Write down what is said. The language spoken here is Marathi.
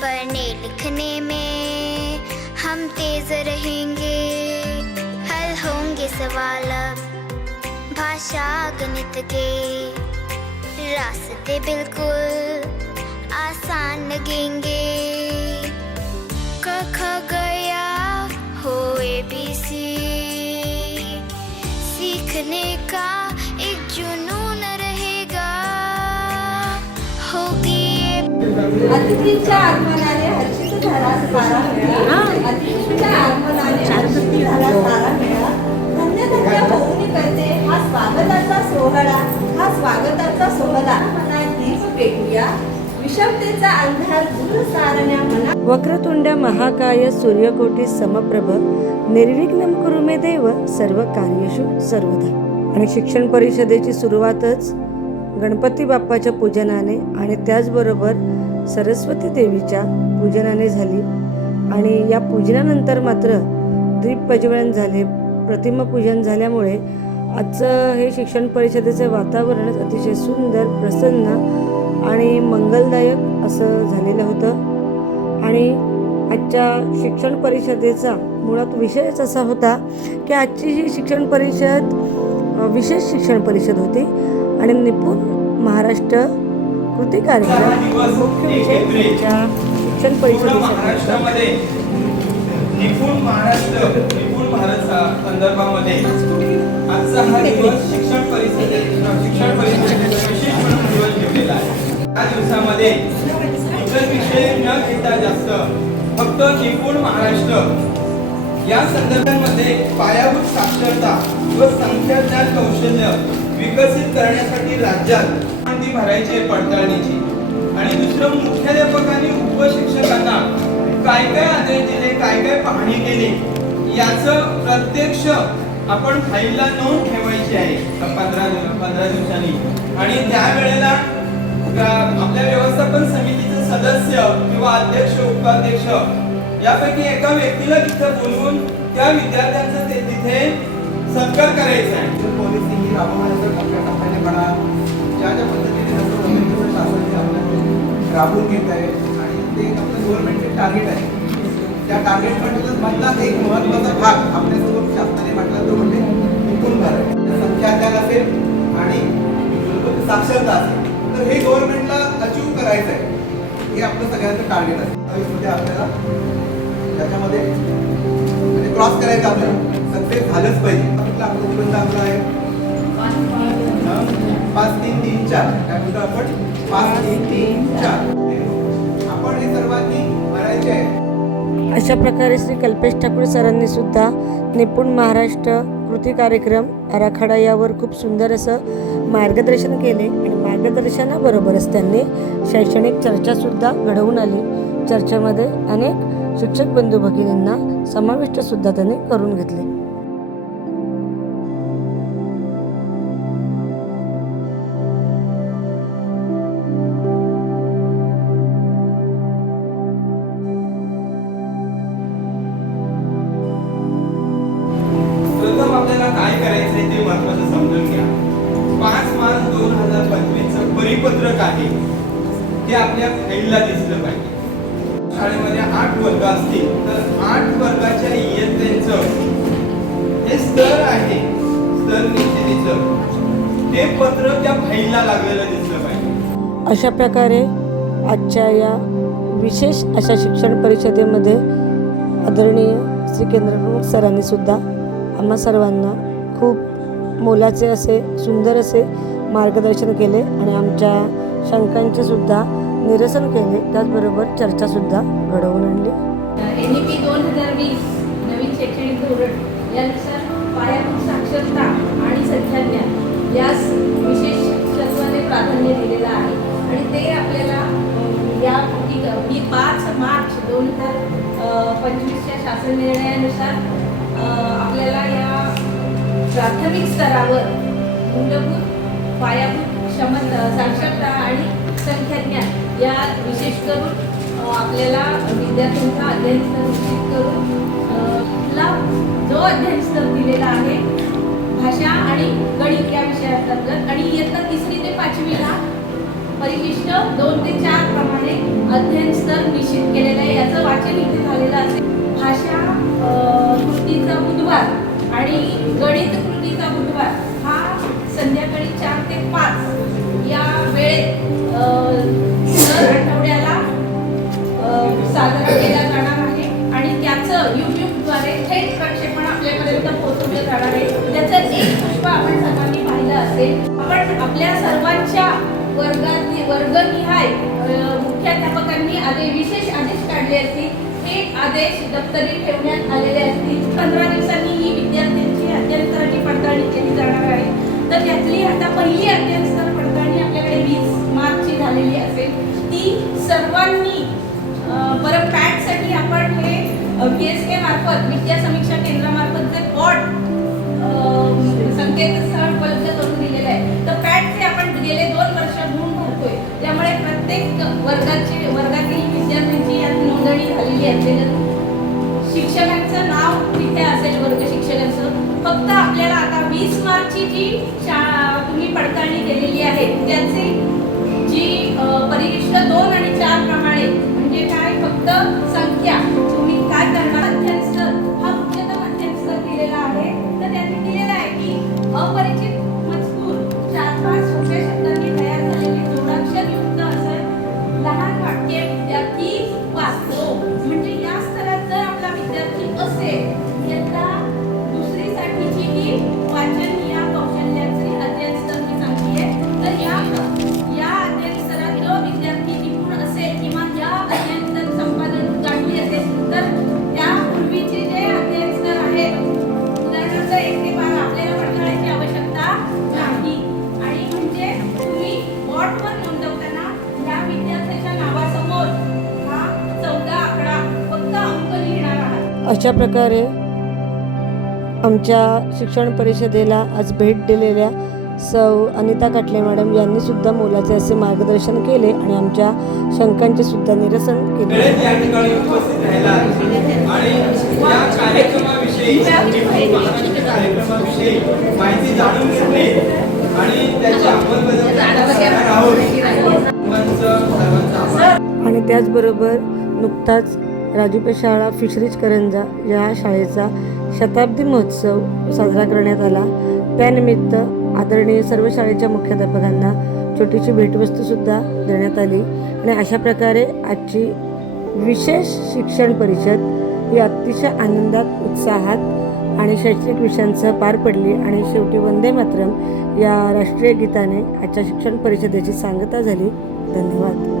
पढ़ने लिखने में हम तेज रहेंगे। हल होंगे सवाल भाषा गणित के। रास्ते बिल्कुल आसान लगेंगे। अतिथींच्या आगमनाने हर्षित झाला सारा मेळा. अतिथींच्या आगमनाने हर्षित झाला सारा मेळा. धन्य धन्य होऊन करते हा स्वागताचा सोहळा. हा स्वागताचा सोहळा मनात दीप पेटूया विषमतेचा अंधार दूर सारण्या मना वक्रतुंड महाकाय सूर्यकोटी समप्रभ. निर्विघ्नं कुरु मे देव सर्व कार्यशु सर्वदा आणि शिक्षण परिषदेची सुरुवातच गणपती बाप्पाच्या पूजनाने आणि त्याचबरोबर सरस्वती देवीच्या पूजनाने झाली. आणि या पूजनानंतर मात्र द्वीप प्रज्वलन झाले. प्रतिमा पूजन झाल्यामुळे आजचं हे शिक्षण परिषदेचं वातावरणच अतिशय सुंदर प्रसन्न आणि मंगलदायक असं झालेलं होतं. आणि आजच्या शिक्षण परिषदेचा मुळात विषयच असा होता की आजची ही शिक्षण परिषद विशेष शिक्षण परिषद होती. आणि निपुण महाराष्ट्र कृती कार्यक्रम मुख्य म्हणजे विषय शिक्षण पूर्ण महाराष्ट्रामध्ये निपुण महाराष्ट्र निपुण भारत संदर्भामध्ये आजचा हा दिवस शिक्षण परिषदे शिक्षण परिषदेचा विशेष म्हणून दिवस ठेवलेला आहे. या दिवसामध्ये इतर विषय न घेता जास्त फक्त निपुण महाराष्ट्र या संदर्भामध्ये पायाभूत साक्षरता व संख्याज्ञान कौशल्य विकसित करण्यासाठी राज्यात ती भरायची आहे पडताळणीची. आणि दुसरं मुख्याध्यापकांनी उपशिक्षकांना काय काय आदेश दिले काय काय पाहणी केली याचं प्रत्यक्ष आपण फाईलला नोंद ठेवायची आहे. पंधरा पंधरा दिवसांनी. आणि त्यावेळेला वेळेला आपल्या व्यवस्थापन समितीचे सदस्य किंवा अध्यक्ष उपाध्यक्ष यापैकी एका व्यक्तीला तिथे बोलवून त्या विद्यार्थ्यांचा ते तिथे सत्कार करायचा आहे. पॉलिसी ही राबवण्याचा मोठ्या टप्प्याने म्हणा ज्या ज्या पद्धतीने जसं होईल तसं शासन हे राबवून घेत आहे आणि ते आपलं गव्हर्नमेंटचे टार्गेट आहे. त्या टार्गेटमधून मधला एक महत्त्वाचा भाग आपल्यासोबत शासनाने म्हटला तो म्हणजे हुकूम संख्या संख्याज्ञान असेल आणि साक्षरता असेल तर हे गव्हर्नमेंटला अचीव करायचं आहे. हे आपलं सगळ्यांचं टार्गेट असेल आपल्याला त्याच्यामध्ये म्हणजे क्रॉस करायचं आपल्याला. ते झालंच पाहिजे. आपलं आपलं निबंध आपला आहे. पाच तीन तीन चार. काय म्हणतो आपण? पाच तीन तीन चार. आपण हे सर्वांनी भरायचे आहे. अशा प्रकारे श्री कल्पेश ठाकूर सरांनी सुद्धा निपुण महाराष्ट्र कृती कार्यक्रम आराखडा यावर खूप सुंदर असं मार्गदर्शन केले आणि मार्गदर्शनाबरोबरच त्यांनी शैक्षणिक चर्चासुद्धा घडवून आली. चर्चेमध्ये अनेक शिक्षक बंधू भगिनींना समाविष्टसुद्धा त्यांनी करून घेतले. प्रथम काय करायचंय ते महत्वाचं समजून घ्या. पाच मार्च दोन हजार पंचवीसचं परिपत्रक आहे. ते आपल्या फाईलला दिसलं पाहिजे. शाळेमध्ये आठ वर्ग असतील तर आठ वर्गाच्या इयत्तेचं हे स्तर आहे. स्तर निश्चितीचं. ते पत्र त्या फाईलला लागलेलं दिसलं पाहिजे. अशा प्रकारे आजच्या या विशेष अशा शिक्षण परिषदेमध्ये आदरणीय श्री केंद्रप्रमुख सरांनी सुद्धा आम्हा सर्वांना खूप मोलाचे असे सुंदर असे मार्गदर्शन केले आणि आमच्या शंकांचे सुद्धा निरसन केले. त्याचबरोबर चर्चासुद्धा घडवून आणली. एन ई पी दोन हजार वीस नवीन शैक्षणिक धोरण यानुसार पायाभूत साक्षरता आणि संख्याज्ञान यास विशेष तत्वाने प्राधान्य दिलेलं आहे. आणि ते आपल्याला या ही पाच मार्च दोन हजार पंचवीसच्या शासन निर्णयानुसार आपल्याला या प्राथमिक स्तरावर मूलभूत पायाभूत क्षमता साक्षरता आणि संख्याज्ञान या विशेष करून आपल्याला विद्यार्थ्यांचा अध्ययन स्तर निश्चित करून ला जो अध्ययन स्तर दिलेला आहे भाषा आणि गणित या विषयाअंतर्गत. आणि इयत्ता तिसरी ते पाचवीला परिशिष्ट दोन ते चार प्रमाणे अध्ययन स्तर निश्चित केलेलं आहे. याचं वाचन इथे झालेलं असेल. भाषा बुधवार आणि गणित कृतीचा बुधवार हा संध्याकाळी चार ते पाच या वेळेत दर आठवड्याला सादर साजरा केला जाणार आहे. आणि त्याचं यूट्यूबद्वारे थेट प्रक्षेपण आपल्यापर्यंत पोहोचवलं जाणार आहे. त्याचं एक पुष्प आपण सर्वांनी पाहिलं असेल आपण आपल्या सर्वांच्या वर्गात वर्गनिहाय मुख्याध्यापकांनी आले विशेष आदेश काढले असतील. हे आदेश दप्तरी ठेवण्यात आलेले असतील. पंधरा दिवसांनी ही विद्यार्थ्यांची अध्ययनस्तराची पडताळणी केली जाणार आहे. तर त्यातली आता पहिली अध्ययनस्तर पडताळणी आपल्याकडे वीस मार्चची झालेली असेल. ती सर्वांनी बरं पॅटसाठी आपण हे व्ही एस के मार्फत विद्या समीक्षा केंद्रामार्फत जे बॉट संकेतस्थळ उपलब्ध करून दिलेलं आहे. तर पॅटचे आपण गेले दोन वर्ष म्हणून भरतोय त्यामुळे प्रत्येक वर्गाचे नोंदणी शिक्षकांचं नाव तिथे असेल वर्ग शिक्षकांचं. फक्त आपल्याला आता वीस मार्कची जी शाळा तुम्ही पडताळणी केलेली आहे त्याची जी अ, परिशिष्ट दोन आणि चार प्रमाणे म्हणजे काय? फक्त संख्या. अशा प्रकारे आमच्या शिक्षण परिषदेला आज भेट दिलेल्या सौ अनिता काटले मॅडम यांनी सुद्धा मोलाचे असे मार्गदर्शन केले आणि आमच्या शंकांचे सुद्धा निरसन केले. आणि त्याचबरोबर नुकताच राजूपे शाळा फिशरीज करंजा या शाळेचा शताब्दी महोत्सव साजरा करण्यात आला. त्यानिमित्त आदरणीय सर्व शाळेच्या मुख्याध्यापकांना छोटीशी भेटवस्तूसुद्धा देण्यात आली आणि अशा प्रकारे आजची विशेष शिक्षण परिषद ही अतिशय आनंदात उत्साहात आणि शैक्षणिक विषयांसह पार पडली आणि शेवटी वंदे मातरम या राष्ट्रीय गीताने आजच्या शिक्षण परिषदेची सांगता झाली. धन्यवाद.